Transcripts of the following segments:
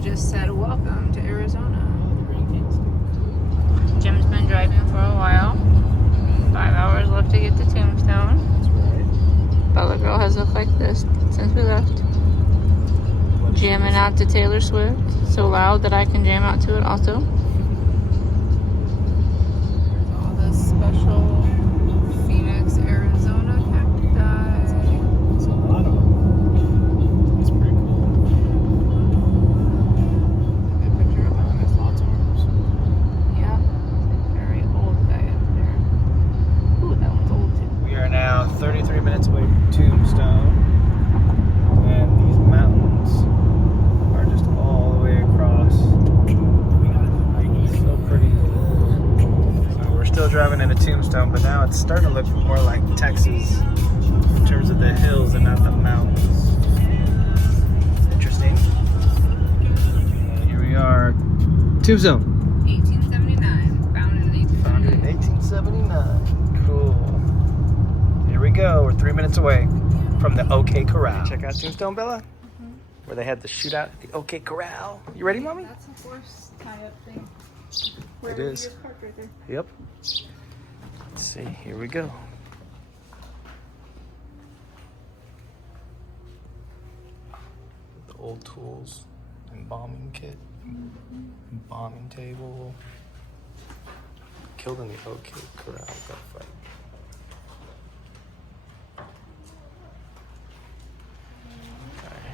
they just said, welcome to Arizona. Jim's been driving for a while. 5 hours left to get to Tombstone. That's right. Bella Girl has looked like this since we left. Jamming out to Taylor Swift. So loud that I can jam out to it also. All this special Phoenix, Arizona cacti. It's a lot of them. It's pretty cool. Good picture of them. There's lots of them. Yeah. Very old guy up there. Ooh, that one's old too. We are now 33 minutes away from Tombstone. And these mountains are just all the way across. So pretty. So we're still driving into Tombstone, but now it's starting to look more like Texas in terms of the hills and not the mountains. Interesting. Here we are, Tombstone. 1879. Founded in 1879. Founded in 1879. Cool. Here we go. We're 3 minutes away from the OK Corral. Check out Tombstone, Bella. Where they had the shootout at the OK Corral. You ready, Mommy? That's a horse tie-up thing. It is. Parked right there. Yep. Let's see. Here we go. The old tools. Embalming kit. Bombing table. Killed in the OK Corral gunfight.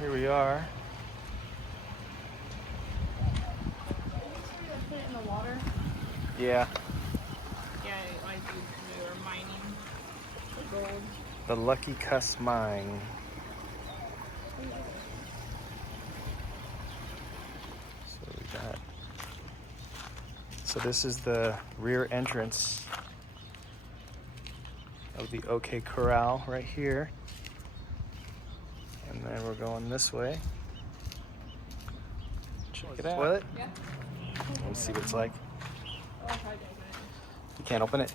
Here we are. Put it in the water. Yeah, Yeah, like they were mining for gold. the Lucky Cuss Mine. So this is the rear entrance of the OK Corral right here. And then we're going this way. Check it out. Toilet? Yeah. Let's see what it's like. Oh, I tried to open it. You can't open it?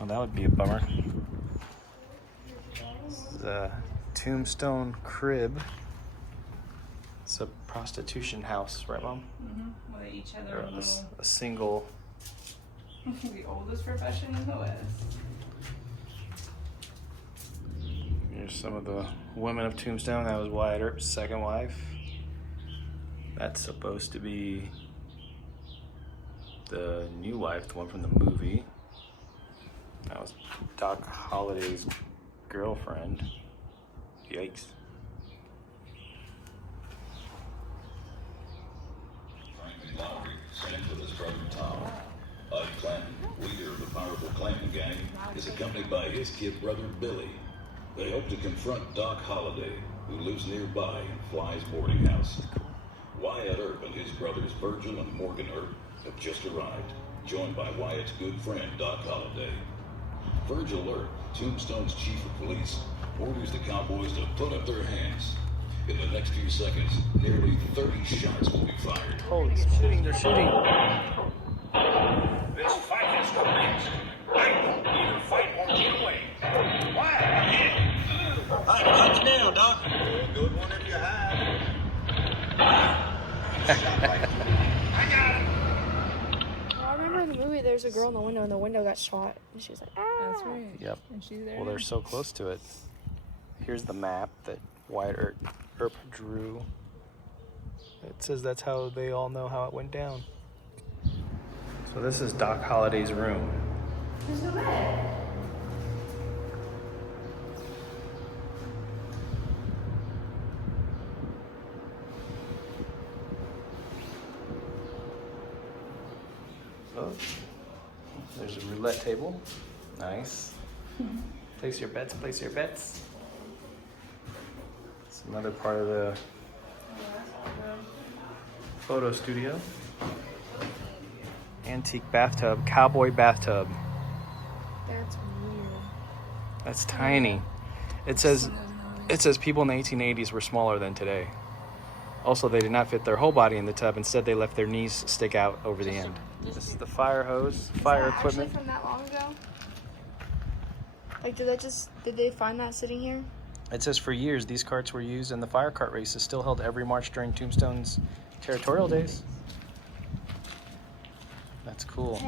Oh, that would be a bummer. This is a Tombstone crib. It's a prostitution house, right, Mom? Mm-hmm. Well, they each had Or their a, own little... a single. the oldest profession in the West. Here's some of the women of Tombstone. That was Wyatt Earp's second wife. That's supposed to be the new wife, the one from the movie. That was Doc Holliday's girlfriend. Yikes. Franklin Lowry, sent with his brother Tom. Bud Clanton, leader of the powerful Clanton gang, is accompanied by his kid brother Billy. They hope to confront Doc Holliday, who lives nearby in Fly's boarding house. Wyatt Earp and his brothers Virgil and Morgan Earp have just arrived, joined by Wyatt's good friend Doc Holliday. Virgil Earp, Tombstone's chief of police, orders the cowboys to put up their hands. In the next few seconds, nearly 30 shots will be fired. Holy shooting, they're shooting. This fight has commenced. I won't need a fight won't get away. Why? I'm coming down, Doc. Good one if you have. I got him. Well, I remember in the movie there's a girl in the window and the window got shot and she was like, ah. That's right. Yep. And she's there. Well, they're so close to it. Here's the map that Wyatt Earp drew. It says that's how they all know how it went down. So this is Doc Holliday's room. There's no bed. Oh, there's a roulette table. Nice. Place your bets, place your bets. It's another part of the photo studio. Antique bathtub, cowboy bathtub. That's weird. That's tiny. It says people in the 1880s were smaller than today. Also, they did not fit their whole body in the tub. Instead, they left their knees stick out over the end. This is the fire hose, fire Is that equipment. actually from that long ago? Like, did they find that sitting here? It says for years these carts were used and the fire cart races still held every March during Tombstone's territorial days. That's cool.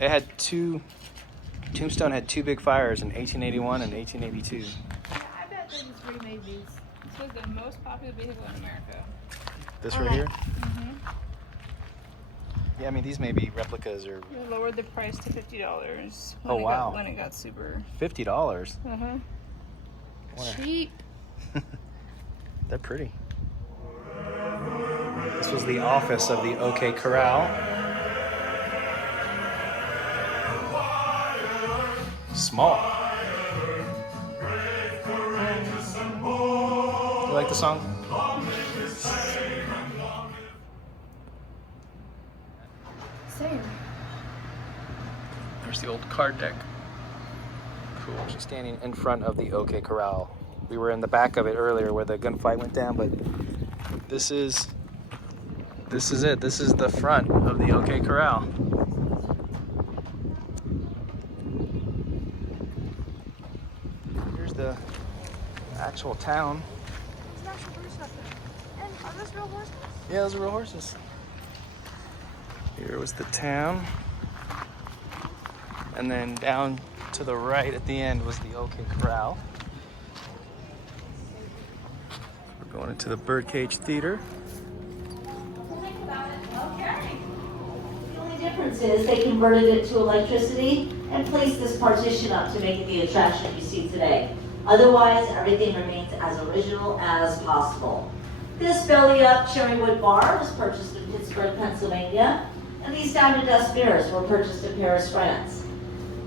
It had Tombstone had two big fires in 1881 and 1882. I bet they just remade these. This was the most popular vehicle in America. This right here? Mm-hmm. Yeah, I mean, these may be replicas or They lowered the price to $50. Oh, wow. When it got super. $50. Uh-huh. Wow. Cheap. They're pretty. This was the office of the OK Corral. Small. You like the song? Same. There's the old card deck. Cool. She's standing in front of the OK Corral. We were in the back of it earlier where the gunfight went down, but this is it. This is the front of the OK Corral. Here's the actual town. There's an actual horse up there. And are those real horses? Yeah, those are real horses. Here was the town. And then down to the right at the end was the OK Corral. We're going into the Birdcage Theater. Think about it. Okay. The only difference is they converted it to electricity and placed this partition up to make it the attraction you see today. Otherwise, everything remains as original as possible. This belly-up Cherrywood bar was purchased in Pittsburgh, Pennsylvania, and these Diamond Dust mirrors were purchased in Paris, France.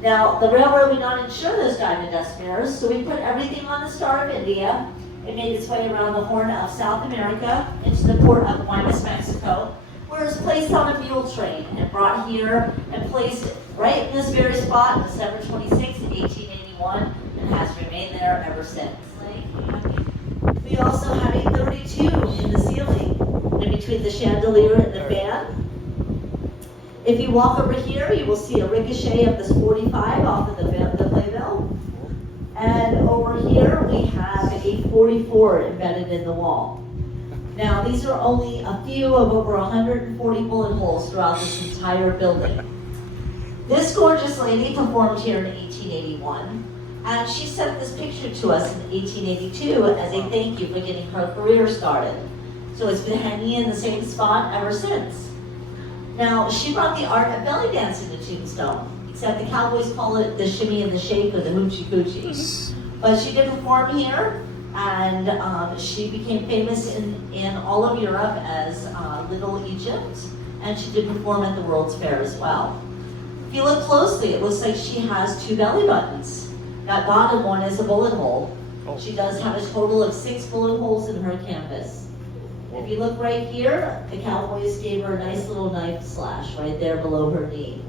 Now, the railroad would not insure those Diamond Dust mirrors, so we put everything on the Star of India. It made its way around the Horn of South America into the port of Guaymas, Mexico, where it was placed on a mule train and brought here and placed right in this very spot, December 26, 1881, and has remained there ever since. We also have a 32 in the ceiling, in between the chandelier and the fan. If you walk over here, you will see a ricochet of this 45 off of the playbill. And over here, we have a 44 embedded in the wall. Now, these are only a few of over 140 bullet holes throughout this entire building. This gorgeous lady performed here in 1881, and she sent this picture to us in 1882 as a thank you for getting her career started. So it's been hanging in the same spot ever since. Now, she brought the art of belly dancing to Tombstone, except the Cowboys call it the shimmy and the shake or the hoochie coochie. But she did perform here, and she became famous in all of Europe as Little Egypt, and she did perform at the World's Fair as well. If you look closely, it looks like she has two belly buttons. That bottom one is a bullet hole. She does have a total of 6 bullet holes in her canvas. If you look right here, the Cowboys gave her a nice little knife slash right there below her knee.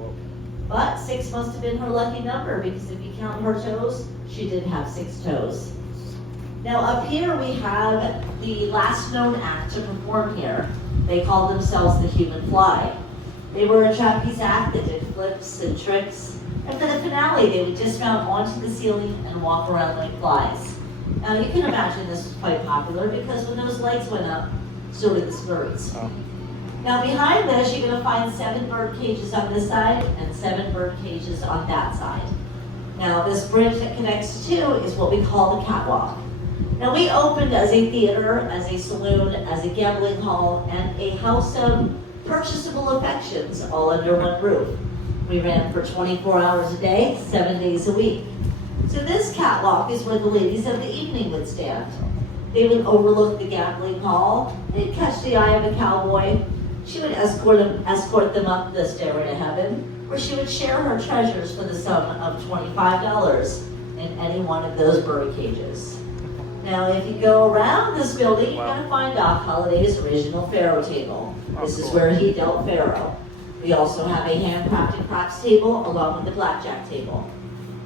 But 6 must have been her lucky number, because if you count her toes, she did have 6 toes. Now up here we have the last known act to perform here. They called themselves the Human Fly. They were a trapeze act that did flips and tricks. And for the finale, they would dismount onto the ceiling and walk around like flies. Now you can imagine this was quite popular, because when those legs went up, so did the skirts. Oh. Now behind this, you're going to find 7 bird cages on this side and 7 bird cages on that side. Now this bridge that connects the two is what we call the catwalk. Now we opened as a theater, as a saloon, as a gambling hall, and a house of purchasable affections all under one roof. We ran for 24 hours a day, 7 days a week. So this catwalk is where the ladies of the evening would stand. They would overlook the gambling hall. They'd catch the eye of a cowboy. She would escort them up the stairway to heaven, where she would share her treasures for the sum of $25 in any one of those bird cages. Now, if you go around this building, you're going to find Doc Holliday's original Pharaoh table. This is where he dealt Pharaoh. We also have a handcrafted craps table along with the blackjack table.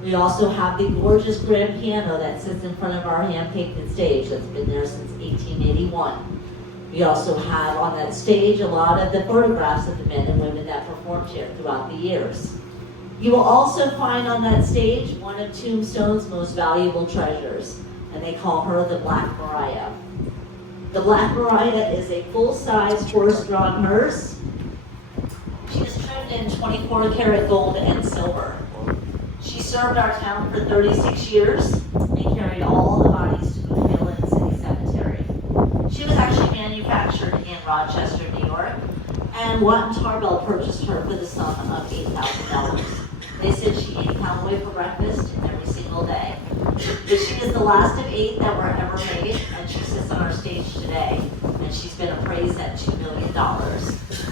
We also have the gorgeous grand piano that sits in front of our hand-painted stage that's been there since 1881. We also have on that stage a lot of the photographs of the men and women that performed here throughout the years. You will also find on that stage one of Tombstone's most valuable treasures, and they call her the Black Mariah. The Black Mariah is a full-size horse-drawn hearse. She is trimmed in 24-karat gold and silver. She served our town for 36 years and carried all the bodies to McMillan City Cemetery. She was actually manufactured in Rochester, New York, and Watt and Tarbell purchased her for the sum of $8,000. They said she ate cowboy for breakfast every single day. But she is the last of 8 that were ever made, and she sits on our stage today, and she's been appraised at $2 million.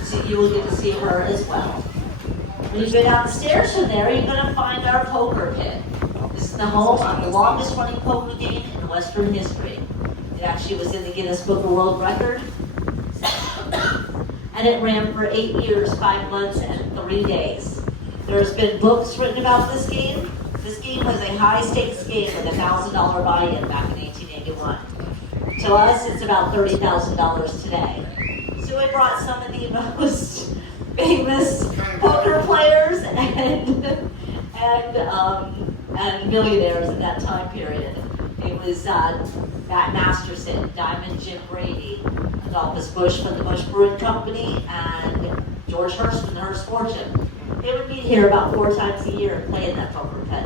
So you will get to see her as well. When you go down the stairs from there, you're going to find our poker pit. This is the home of the longest running poker game in Western history. It actually was in the Guinness Book of World Record. And it ran for 8 years, 5 months, and 3 days. There's been books written about this game. This game was a high-stakes game with a $1,000 buy-in back in 1881. To us, it's about $30,000 today. So we brought some of the most famous poker players and millionaires in that time period. It was Matt Masterson, Diamond Jim Brady, Adolphus Bush from the Bush Brewing Company, and George Hurst from the Hearst Fortune. They would meet here about 4 times a year and play in that poker pit.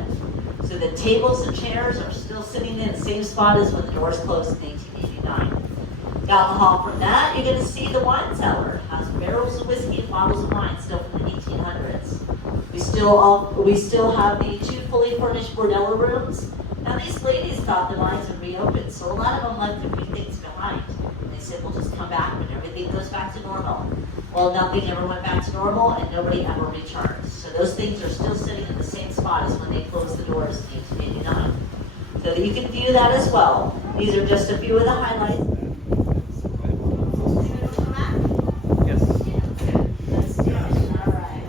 So the tables and chairs are still sitting in the same spot as when the doors closed in 1889. Down the hall from that, you're going to see the wine cellar. It has barrels of whiskey and bottles of wine still from the 1800s. We still have the 2 fully furnished bordello rooms. Now these ladies thought the mines would reopen, so a lot of them left a few things behind. They said, we'll just come back when everything goes back to normal. Well, nothing ever went back to normal, and nobody ever returned. So those things are still sitting in the same spot as when they closed the doors in 1889. So that you can view that as well. These are just a few of the highlights. Yes. All right.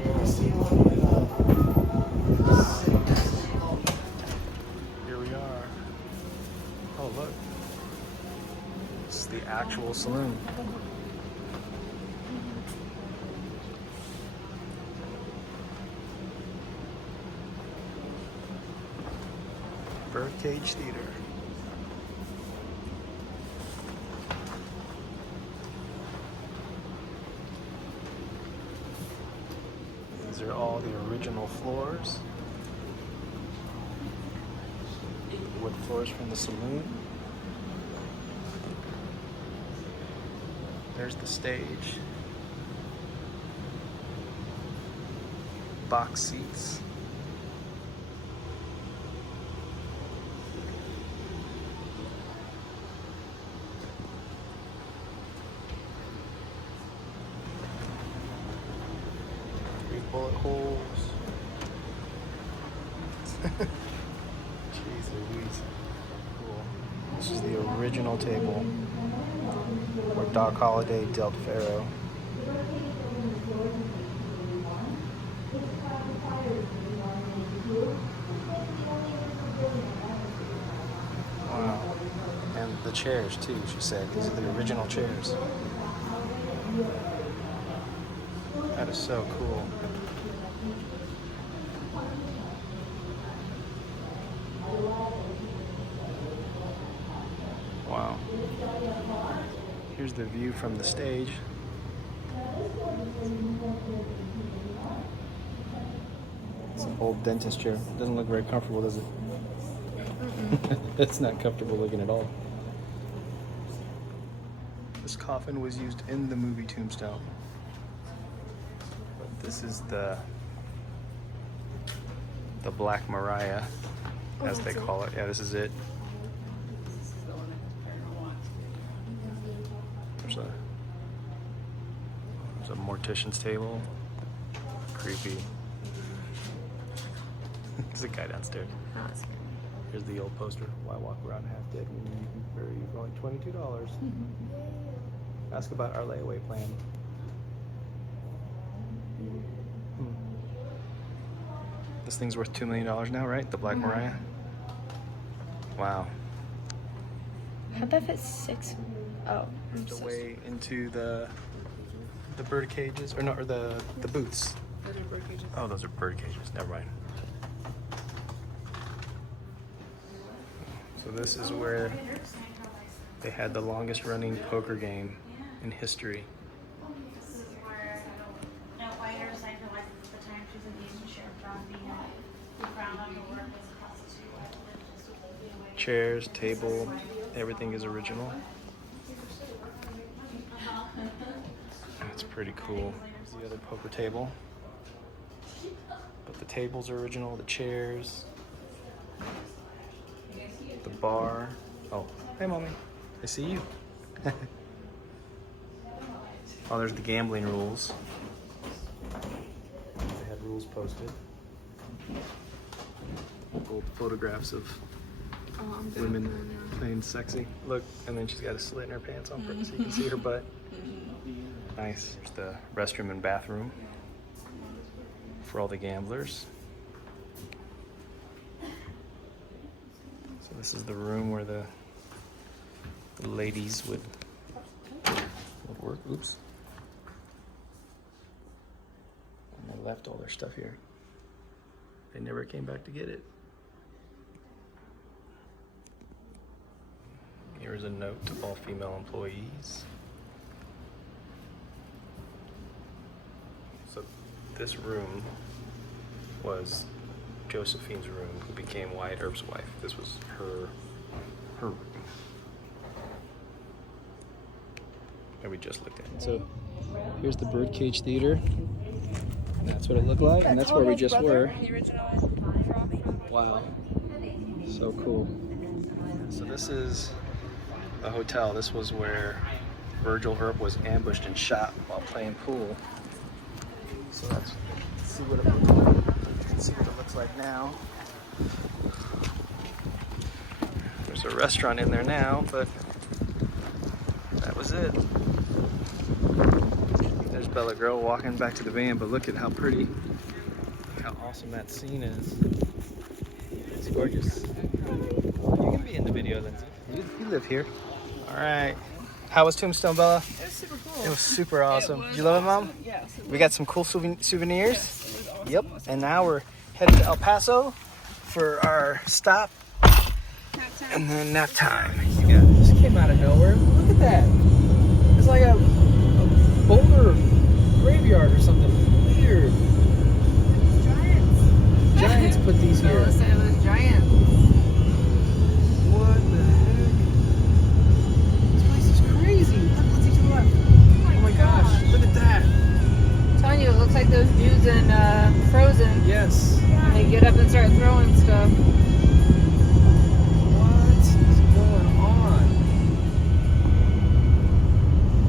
Here we are. Oh, look. This is the actual saloon. Birdcage Theater. These are all the original floors. Wood floors from the saloon. There's the stage. Box seats. Bullet holes. Jeez Louise. Cool. This is the original table where Doc Holliday dealt faro. Wow. And the chairs too, she said. These are the original chairs. That is so cool. Wow. Here's the view from the stage. It's an old dentist chair. Doesn't look very comfortable, does it? It's not comfortable looking at all. This coffin was used in the movie Tombstone. But this is the Black Mariah, as they call it. Yeah, this is it. There's a mortician's table. Creepy. There's a guy downstairs. Here's the old poster. Why walk around half dead when you can bury you for only $22? Ask about our layaway plan. This thing's worth $2 million now, right? The Black Mariah? Wow. How'd that fit 6? Oh, I'm The so way into the bird cages, or no, or the booths. Oh, those are bird cages. Never mind. So this is where they had the longest running poker game in history. This is where no fighter signed her license at the time she was engaged in Sheriff John B. Who frowned on her work as a prostitute while religious would be away. Chairs, table, everything is original. That's pretty cool. Here's the other poker table. But the table's are original, the chairs, the bar. Oh, hey mommy, I see you. Oh, there's the gambling rules. They had rules posted. Old photographs of women playing sexy. Look, and then she's got a slit in her pants on purpose so you can see her butt. Nice. There's the restroom and bathroom for all the gamblers. So this is the room where the ladies would work. Oops. And they left all their stuff here. They never came back to get it. Here's a note to all female employees. So this room was Josephine's room, who became Wyatt Earp's wife. This was her room that we just looked at. So here's the Birdcage Theater. That's what it looked like, and that's where we just were. Wow, so cool. So this is a hotel. This was where Virgil Earp was ambushed and shot while playing pool. So let's see what it looks like. Let's see what it looks like now. There's a restaurant in there now, but that was it. There's Bella Girl walking back to the van, but look at how pretty, look how awesome that scene is. It's gorgeous. You can be in the video, Lindsay. You live here. All right. How was Tombstone, Bella? It was super cool. It was super awesome. Did you love it, Mom? Yeah. We got some cool souvenirs. Yes, it was awesome. Yep. And now we're headed to El Paso for our stop. Nap time. And then nap time. You got it. Just came out of nowhere. Look at that. It's like a boulder graveyard or something weird. Giants. Giants put these here. Bella said it was giants. What the heck? This place is crazy. Look, let's see to the left. Oh my gosh, look at that. I'm telling you, it looks like those dudes in Frozen. Yes. They get up and start throwing stuff. What is going on?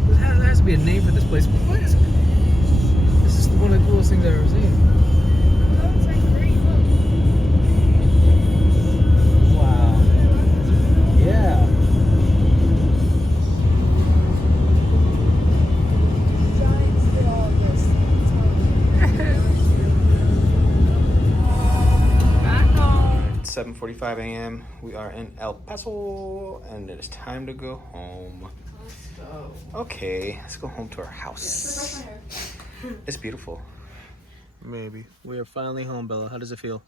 There has to be a name for this place. What is it? This is one of the coolest things I've ever seen. Wow. Yeah. Giants did all of this. Back home. 7:45 a.m. We are in El Paso, and it is time to go home. Okay, let's go home to our house. It's beautiful. Maybe. We are finally home, Bella. How does it feel?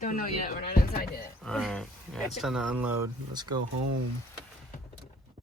Don't know yet. We're not inside yet. All right. Yeah, it's time to unload. Let's go home.